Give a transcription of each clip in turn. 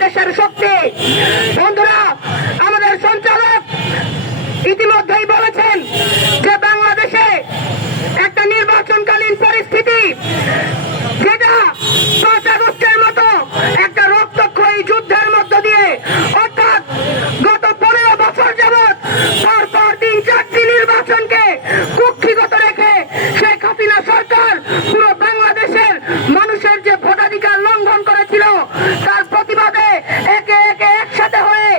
বাংলাদেশের শক্তি। বন্ধুরা, আমাদের সঞ্চালক ইতিমধ্যেই বলেছেন যে বাংলাদেশে একটা নির্বাচনকালীন পরিস্থিতি, যেটা 5 আগস্টের মতো একটা রক্তক্ষয়ী যুদ্ধের মধ্য দিয়ে, অর্থাৎ গত 15 বছর যাবৎ পরপর 3-4টি নির্বাচনকে কুক্ষিগত রেখে শেখ হাসিনা সরকার পুরো বাংলাদেশের মানুষের যে ভোটাধিকার লঙ্ঘন করেছিল, তার প্রতিবাদে একে একে একসাথে হয়ে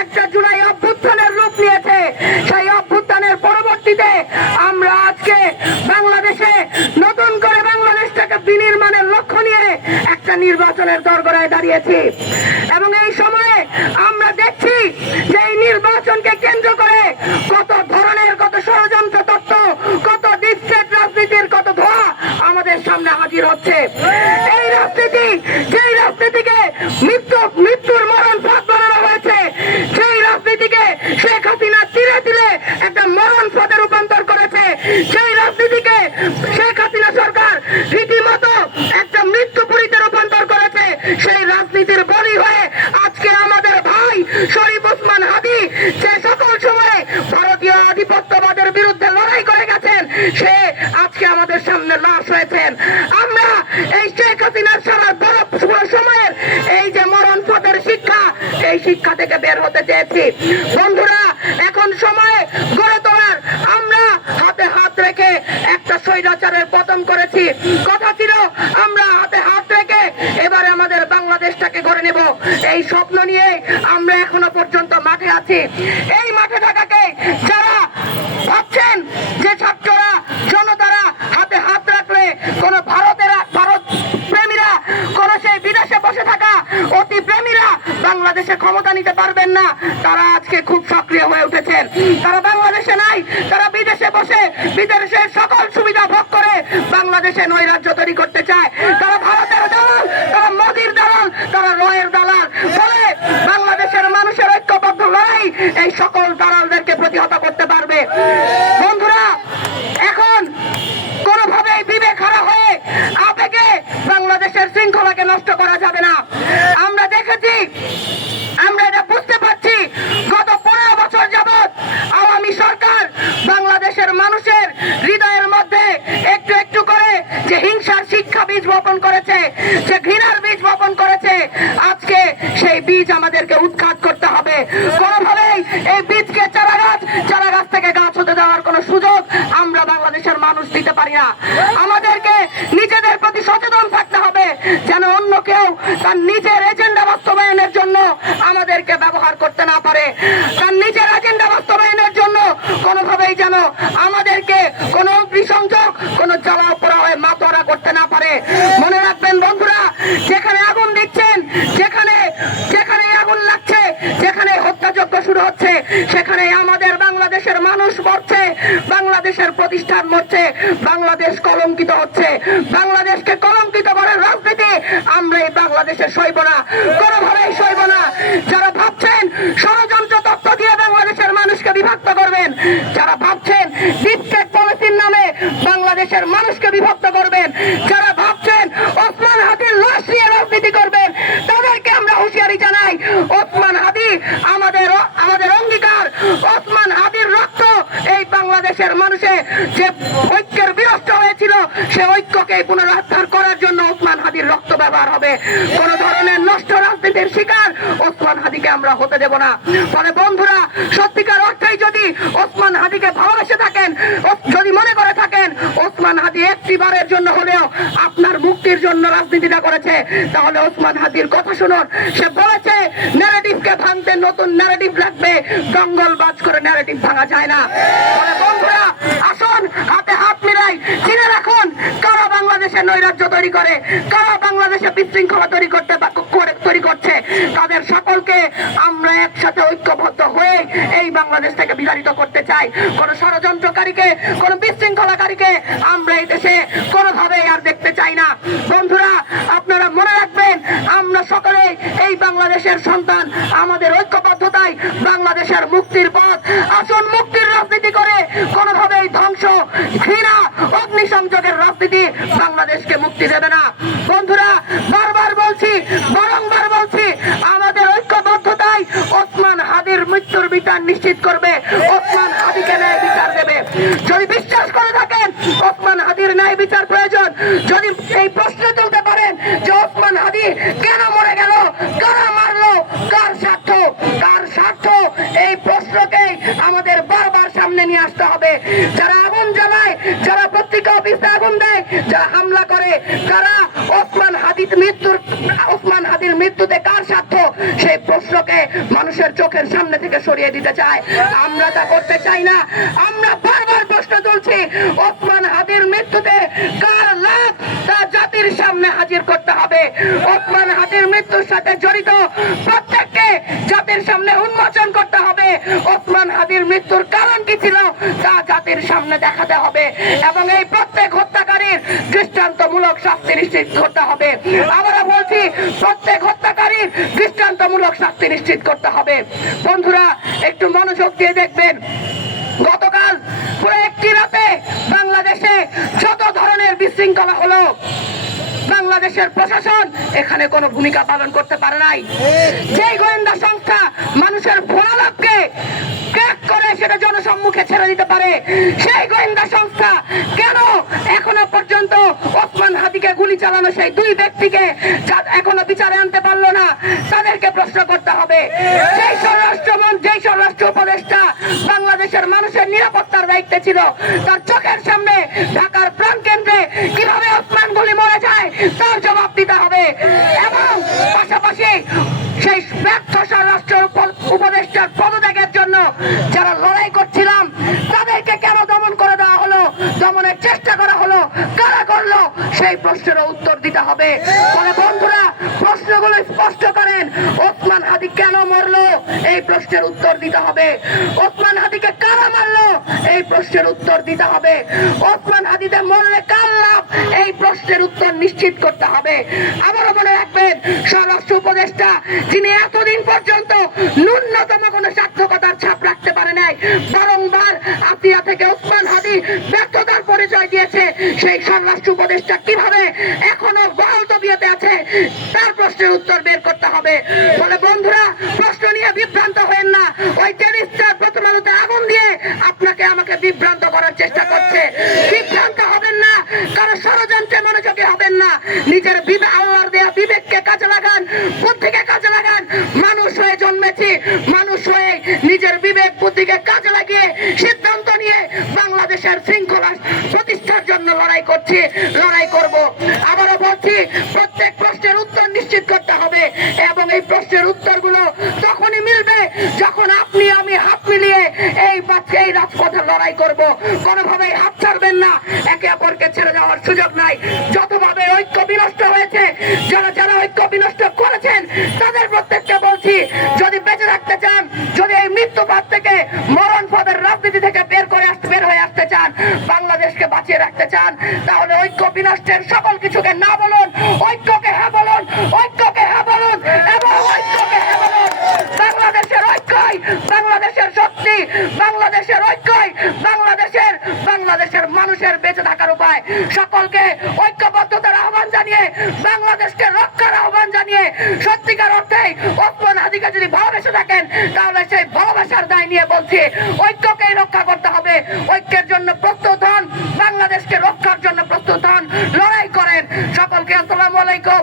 একটা জুলাই অভ্যুত্থানের রূপ নিয়েছে। সেই অভ্যুত্থানের পরবর্তীতে আমরা আজকে বাংলাদেশে নতুন করে বাংলাদেশটাকে বিনির্মাণের লক্ষ্য নিয়ে একটা নির্বাচনের দরগড়ায় দাঁড়িয়েছি। এবং এই সময়ে আমরা দেখছি যে এই নির্বাচনকে কেন্দ্র করে কত ধরনের, কত ষড়যন্ত্র তত্ত্ব, কত ডিপ স্টেট রাজনীতির কত ধোঁয়া আমাদের সামনে হাজির হচ্ছে। এই রাজনীতি, যেই রাজনীতিকে মৃত্যুর মরণ ফাঁদ বানানো হয়েছে, সেই রাজনীতিকে শেখ হাসিনা ধীরে ধীরে একটা মরণ ফাঁদে রূপান্তর করেছে, সেই রাজনীতিকে শেখ হাসিনা সরকার রীতিমতো একটা মৃত্যুপুরীতে রূপান্তর করেছে। সেই রাজনীতির বলি হয়ে আজকে আমাদের ভাই শরীফ ওসমান হাদী, যে সকল সময়ে ভারতীয় আধিপত্যবাদের বিরুদ্ধে লড়াই করে গেছেন, সে আজকে আমাদের সামনে লাশ হয়েছেন। আমরা এই শেখ হাসিনার সারা বড় সময়ের এই যে মরণ পথের শিক্ষা, এই শিক্ষা থেকে বের হতে চেয়েছি। বন্ধুরা, এখন সময় গড়ে তোলার। আমরা হাতে হাত রেখে একটা স্বৈরাচারের পতন করেছি। কথা ছিল আমরা হাতে হাত রেখে এবারে আমাদের বাংলাদেশটাকে গড়ে নেব। এই স্বপ্ন নিয়ে আমরা এখনো পর্যন্ত মাঠে আছি। এই মাঠে থাকাকে যারা ভাবছেন যে ছাত্ররা, জনতারা হাতে হাত রাখলে কোন ভারত প্রেমীরা, কোন সেই বিদেশে বসে থাকা অতি প্রেমীরা বাংলাদেশে ক্ষমতা নিতে পারবেন না, তারা আজকে খুব সক্রিয় হয়ে উঠেছেন। তারা বাংলাদেশে নাই, তারা বিদেশে বসে বিদেশের সকল সুবিধা ভোগ করে বাংলাদেশে নৈরাজ্য তৈরি করতে চায়। তারা ভারতের দালাল, তারা মোদির দালাল, তারা রয়ের দালাল বলে বাংলাদেশের মানুষের ঐক্যবদ্ধ লড়াই এই সকল দালালদেরকে প্রতিহত করতে পারবে। বন্ধুরা, এখন কোনোভাবেই বিবেক হারা হয়ে আবেগে বাংলাদেশের শৃঙ্খলাকে নষ্ট করা যাবে না। আমরা দেখেছি, আমরা এটা বুঝতে পারছি, গত 15 বছর যাবৎ আওয়ামী সরকার বাংলাদেশের মানুষের হৃদয়ের মধ্যে একটু একটু করে যে হিংসার শিক্ষা বীজ বপন করেছে, যে ঘৃণার বীজ বপন করেছে, আজকে সেই বীজ আমাদেরকে উৎখাত করতে হবে। কোনোভাবেই এই বীজকে চারাগাছ থেকে গাছ হতে দেওয়ার কোনো সুযোগ আমরা বাংলাদেশের মানুষ দিতে পারি না। আমাদেরকে নিজেদের প্রতি সচেতন থাকতে হবে, যেন অন্য কেউ তার নিজের এজেন্ডা বাস্তবায়নের জন্য আমাদেরকে ব্যবহার করতে না পারে। তার নিজের এজেন্ডা বাস্তবায়নের জন্য কোনোভাবেই যেন আমাদেরকে কোনো অগ্নিসংযোগ, কোনো জ্বালাও পোড়া হয়ে মাতোয়ারা করতে না পারে। মনে রাখবেন বন্ধুরা, যেখানে আগুন দিচ্ছেন, যেখানে আগুন লাগছে, যেখানে হত্যাযজ্ঞ শুরু হচ্ছে, সেখানে আমাদের বাংলাদেশের মানুষ মরছে, বাংলাদেশের প্রতিষ্ঠান মরছে, বাংলাদেশ কলঙ্কিত হচ্ছে। বাংলাদেশকে কলঙ্কিত করার রাজনীতি আমরা এই বাংলাদেশে সইব না, কোনোভাবেই সইব না। যারা ভাবছেন ষড়যন্ত্র তত্ত্ব দিয়ে বাংলাদেশের মানুষকে বিভক্ত করবেন, যারা ভাবছেন ডিপ স্টেট পলিসির নামে বাংলাদেশের মানুষকে বিভক্ত করবেন, যারা ভাবছেন ওসমান হাদীর লাশ নিয়ে রাজনীতি করবেন, তাদেরকে আমরা হুঁশিয়ারি জানাই, ওসমান হাদী আমাদের অঙ্গীকার। ওসমান হাদীর রক্ত এই বাংলাদেশের মানুষের যে ঐক্যের বিনষ্ট হয়েছিল, সে ঐক্যকে পুনরুদ্ধার করার জন্য ওসমান হাদীর রক্ত ব্যবহার হবে। কোন ধরনের নষ্ট রাজনীতির শিকার ওসমান হাদীকে আমরা হতে দেব না। ফলে বন্ধুরা, সত্যিকার অর্থেই যদি ওসমান হাদীকে ভালোবেসে থাকেন, যদি মনে করে থাকেন ওসমান হাদী একটিবারের জন্য হলেও আপনার মুক্তির জন্য রাজনীতিটা করেছে, তাহলে ওসমান হাদীর কথা শুনুন। সে বলেছে ন্যারেটিভকে ভাঙতে নতুন ন্যারেটিভ লাগবে, দঙ্গলবাজ করে ন্যারেটিভ ভাঙা যায় না। ফলে বন্ধুরা, আসুন হাতে হাত মিলাই চিনে রাখুন কারা বাংলাদেশে নৈরাজ্য তৈরি করে, কারা বাংলাদেশে বিশৃঙ্খলা তৈরি করছে। তাদের সকলকে আমরা একসাথে ঐক্যবদ্ধ হয়ে এই বাংলাদেশ থেকে বিতাড়িত করতে চাই। কোন ষড়যন্ত্রকারীকে, কোন বিশৃঙ্খলাকারীকে আমরা এই দেশে কোনোভাবেই আর দেখতে চাই না। বন্ধুরা, আপনারা মনে রাখবেন, আমরা সকলে এই বাংলাদেশের সন্তান। আমাদের ঐক্যবদ্ধতাই বাংলাদেশের মুক্তির পথ। আসুন মুক্তির রাজনীতি করে কোনোভাবেই ধ্বংস, ঘৃণা, অগ্নিসংযোগের রাজনীতি বাংলাদেশকে মুক্তি দেবে না। বন্ধুরা, বারবার বলছি, বারংবার বলছি, আমাদের করতে হবে। যারা আগুন জ্বালায়, যারা পত্রিকা অফিসে আগুন দেয়, যারা হামলা করে, তারা ওসমান হাদির মৃত্যুতে কার স্বার্থ, সেই প্রশ্নকে মানুষের চোখের সামনে থেকে সরিয়ে দিতে চায়। আমরা তা করতে চাই না। আমরা বারবার প্রশ্ন তুলছি, ওসমান হাদির মৃত্যুতে কার লাভ, তা জাতির সামনে হাজির করতে হবে। ওসমান হাদির মৃত্যুর সাথে জড়িত প্রত্যেককে জাতির সামনে উন্মোচন করতে হবে। ওসমান হাদির মৃত্যুর কারণ কি ছিল, তা জাতির সামনে দেখাতে হবে এবং এই প্রত্যেক হত্যাকারীর দৃষ্টান্তমূলক শাস্তি নিশ্চিত করতে হবে। আমরা বলছি, প্রত্যেক হত্যাকারীর দৃষ্টান্তমূলক শাস্তি নিশ্চিত করতে হবে। বন্ধুরা, একটু মনোযোগ দিয়ে দেখবেন, গতকাল পুরো একটি রাতে বাংলাদেশে যত ধরনের বিশৃঙ্খলা হলো, বাংলাদেশের প্রশাসন এখানে কোনো ভূমিকা পালন করতে পারে নাই। যেই গোয়েন্দা সংস্থা মানুষের ফোনালাপকে ট্র্যাক করে সেটা জনসম্মুখে ছেড়ে দিতে পারে, সেই গোয়েন্দা সংস্থা কেন এখনো পর্যন্ত ওসমান হাদিকে গুলি চালানো সেই দুই ব্যক্তিকে এখনো বিচারে আনতে পারলো না? তাদেরকে প্রশ্ন করতে হবে। যেই স্বরাষ্ট্র উপদেষ্টা বাংলাদেশের মানুষের নিরাপত্তার দায়িত্বে ছিল, তার চোখের সামনে ঢাকার প্রাণকেন্দ্রে কিভাবে ওসমান গুলি মরে যায় তার জবাব দিতে হবে। এবং পাশাপাশি সেই ব্যর্থ স্বরাষ্ট্র উপদেষ্টার পদত্যাগের জন্য যারা লড়াই করছিলাম, তাদেরকে কেন দমন করে দেওয়া হলো, দমনের চেষ্টা করা হলো, কারা করলো, সেই প্রশ্নের উত্তর দিতে হবে। ফলে বন্ধুরা, প্রশ্নগুলো স্পষ্ট করেন। ওসমান হাদি কেন মরলো, এই প্রশ্নের উত্তর দিতে হবে। ওসমান হাদিকে কারা মারলো, এই প্রশ্নের উত্তর দিতে হবে। ওসমান হাদিতে মরলে কার লাভ, এই প্রশ্নের উত্তর নিশ্চিত করতে হবে। আবারও মনে রাখবেন, স্বরাষ্ট্র উপদেষ্টা যিনি এতদিন পর্যন্ত ন্যূনতম কোনো সার্থকতার ছাপ রাখতে পারে নাই, বারংবার আতিয়া থেকে ওসমান হাদি ব্যর্থতার পরিচয় দিয়েছে, সেই স্বরাষ্ট্র উপদেষ্টা কিভাবে এখনো বহাল তবিয়তে আছে, তার প্রশ্নের উত্তর বের করতে হবে। ফলে বন্ধুরা, প্রশ্ন নিয়ে বিভ্রান্ত হয়েন না। ওই টেনিস্টার প্রথম আলোতে আগুন দিয়ে আপনাকে আমাকে বিভ্রান্ত করার চেষ্টা করছে। বিভ্রান্ত হবেন না, কারো ষড়যন্ত্রে মনোযোগী হবেন না। নিজের আল্লাহর দেয়া বিবেককে কাজে লাগান, বুদ্ধিকে কাজে লাগান। মানুষ হয়ে জন্মেছি, মানুষ হয়ে নিজের বিবেক বুদ্ধিকে কাজে লাগিয়ে সিদ্ধান্ত নিয়ে বাংলাদেশের শৃঙ্খলা প্রতিষ্ঠার জন্য লড়াই করছি, লড়াই করব। আবারও বলছি, প্রত্যেক প্রশ্নের উত্তর নিশ্চিত করতে হবে এবং এই প্রশ্নের উত্তরগুলো তখনই মিলবে যখন আপনি আমি হাত মিলিয়ে এই রাজপথে লড়াই করব। কোনোভাবেই হাত ছাড়বেন না, একে অপরকে ছেড়ে যাওয়ার সুযোগ নাই। যতভাবে ঐক্য বিনষ্ট হয়েছে, যারা ঐক্য বিনষ্ট করেছেন, তাদের প্রত্যেককে বলছি, যদি বেঁচে থাকতে চান, যদি এই মৃত্যুপাত থেকে, মরণ পদের রাজনীতি থেকে বের হয়ে আসতে চান, বাংলাদেশকে বাঁচিয়ে রাখতে চান, তাহলে ঐক্য বিনষ্টের সকল কিছুকে না বলুন, ঐক্যকে হ্যাঁ বলুন, ঐক্যকে হ্যাঁ বলুন এবং ঐক্যকে হ্যাঁ বলুন। বাংলাদেশের ঐক্যই বাংলাদেশের শক্তি, বাংলাদেশের ঐক্যই বাংলাদেশের মানুষের বেঁচে থাকার উপায়। সকলকে ঐক্যবদ্ধতার আহ্বান জানিয়ে, বাংলাদেশকে রক্ষার আহ্বান জানিয়ে, সত্যিকার অর্থেই ওসমান হাদিকে যদি ভালোবেসে থাকেন, তাহলে সেই ভালোবাসার দায় নিয়ে বলছি, ঐক্যকেই রক্ষা করতে হবে। ঐক্যের জন্য প্রস্তুত হন, বাংলাদেশকে রক্ষার জন্য প্রস্তুত হন, লড়াই করেন। সকলকে আসসালামু আলাইকুম।